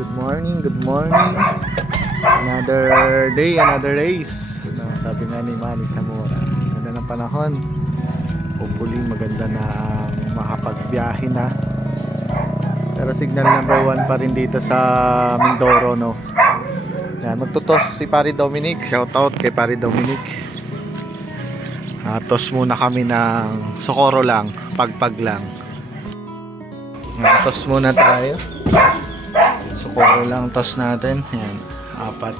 Good morning, good morning. Another day, another race. Sabi nga ni Manny Zamora, ganda ng panahon. Hopefully maganda na makapagbiyahe na. Pero signal number 1 pa rin dito sa Mindoro, no. Yan, magtutos si Pari Dominic. Shout out kay Pari Dominic. Tos muna kami ng Socorro lang, pagpag lang. Tos muna tayo. Socorro lang tos natin. Yan, 4.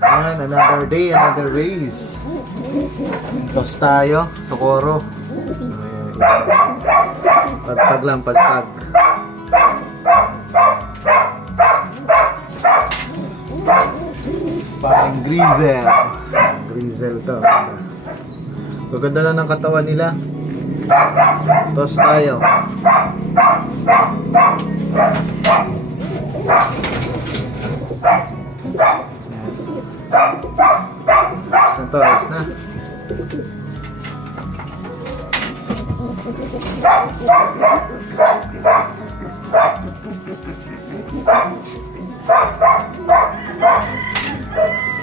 Yan, another day, another race. Tos tayo, Socorro. Pagpag lang, pagpag. Parang grizzle. Grizzle to. Maganda lang ng katawan nila. Tos tayo. Tos na.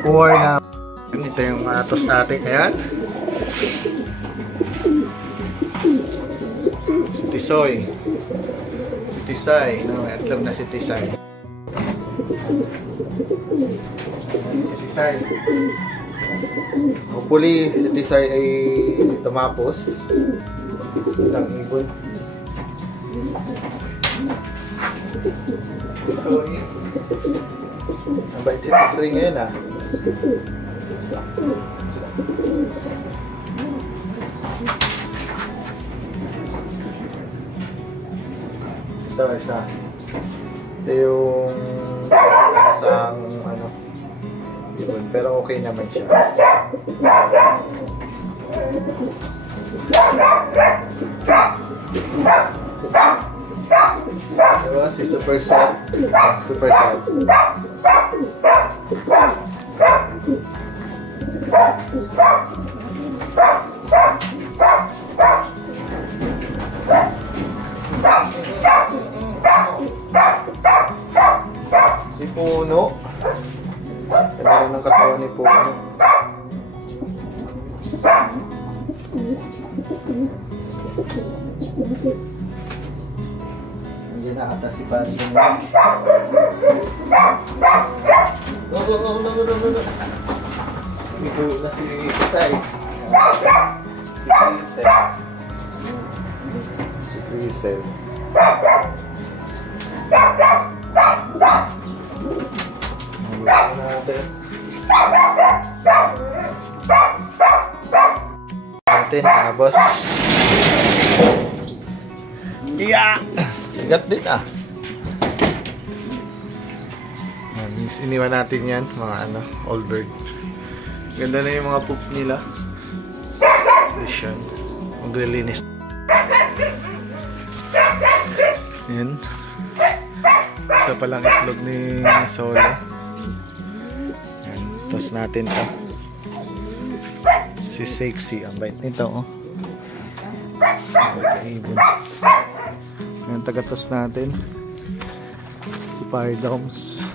Four na. Ito yung tos natin. Ayan. Si Tisoy. Si Tisay. No? Atlog na si Tisay. Si Tisay. Hopefully si Tisay ay tumapos. Ilang ibon. Tisoy. Nabait si Tisoy ngayon ah. Ito isa. Ito yung isang ano ibon, pero okay naman siya. Diba si Super Sad? Super Sad. Si Puno. Ganda rin ng katawan ni Puno. Nandiyan na ata si Pari. No. Ito na si Tay. Si Crisel. Si Crisel. Natin boss. Yeah! Igat din ah. Iniwan natin yan, mga ano, old bird. Ganda na yung mga poop nila. Yan. Maglilinis. Yan. Isa palang itlog ni Solo. Yan. Tos natin to. Si Sexy. Ang bait nito oh. Yan, tagatos natin. Si Paradoms.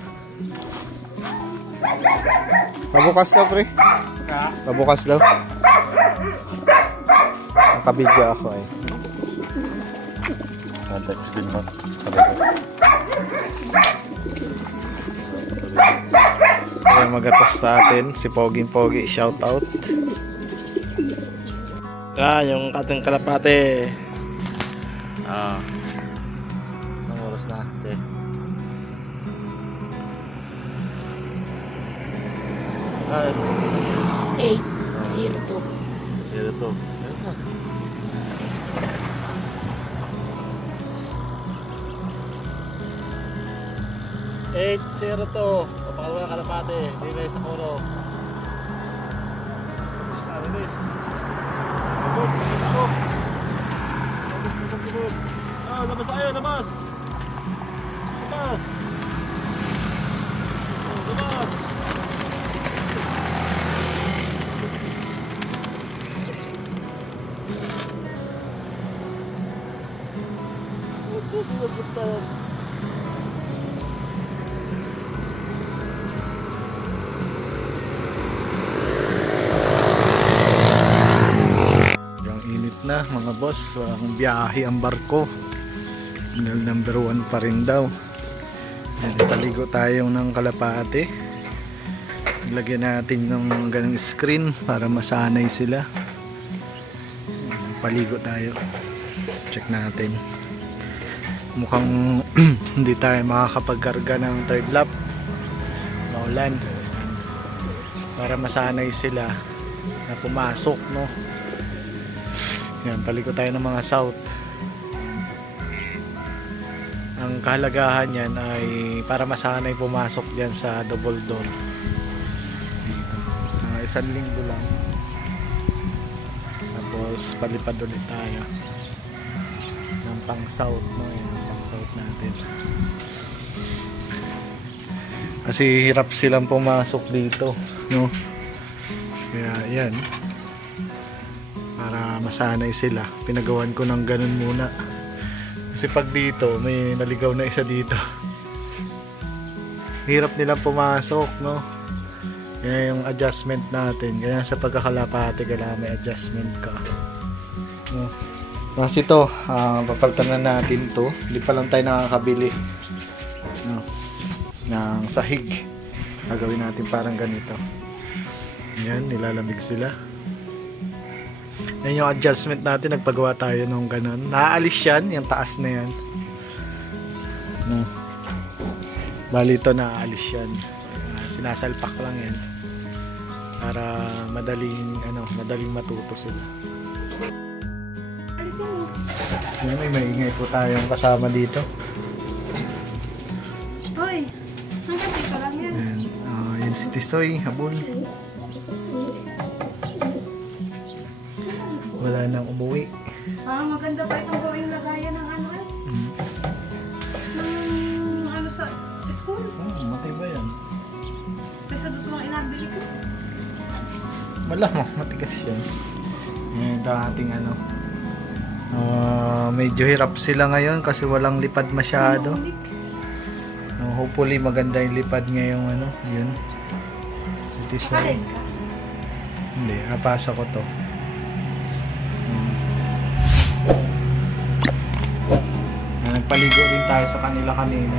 Pabukas daw pre. Pabukas daw. Nakabidyo ako eh. Text din mo. Kaya magatos sa atin si Poging Pogi, shout out. Yung ating kalapate. Anong oras na? 8:02. 02. 8:02. Papakalawa ng kalapate. Release sa kuro. Release. Labas tayo, labas. Labas. Labas. Sobrang init na mga boss. Walang biyahe ang barko. Number 1 pa rin daw. Paligo tayo ng kalapate. Lagyan natin ng ganung screen para masanay sila. Paligo tayo. Check natin. Mukhang hindi tayo makakapagkarga ng third lap. Maulan. Para masanay sila na pumasok, no? Yan, paligo tayo ng mga south. Ang kahalagahan yan ay para masanay pumasok diyan sa double door. Dito. Isang linggo lang. Tapos palipad ulit tayo ng pang south, no? Yan, pang south natin. Kasi hirap silang pumasok dito, no? Kaya yan, para masanay sila, pinagawan ko ng ganun muna. Kasi pag dito, may naligaw na isa dito. Hirap nilang pumasok, no? Kaya yung adjustment natin, kaya sa pagkakalapate, kailangan may adjustment ka. No? Kasi ito, papalitan na natin to. Hindi pa lang tayo nakakabili, no, ng sahig. Gagawin natin parang ganito. Yan, nilalamig sila. Yan yung adjustment natin. Nagpagawa tayo nung ganun. Naaalis yan, yung taas na yan, no. Bali ito, naaalis yan. Sinasalpak lang yan para madaling matuto sila. Yan, may maingay po tayong kasama dito. Hoy, hanggang dito lang yan. Yan si Tisoy, habol. Wala nang umuwi. Parang maganda pa itong gawing lagayan ng ano eh. Ng ano sa school. Matay ba yan? Kaysa doon sa mga inabili ko. Malamang, matigas yan. Yan ito ating ano. Medyo hirap sila ngayon kasi walang lipad masyado. No, hopefully maganda yung lipad ngayong ano, yun. Si Tisoy. Kakalin ka? Hindi, napasa ko to. Nagpaligo rin tayo sa kanila kanina.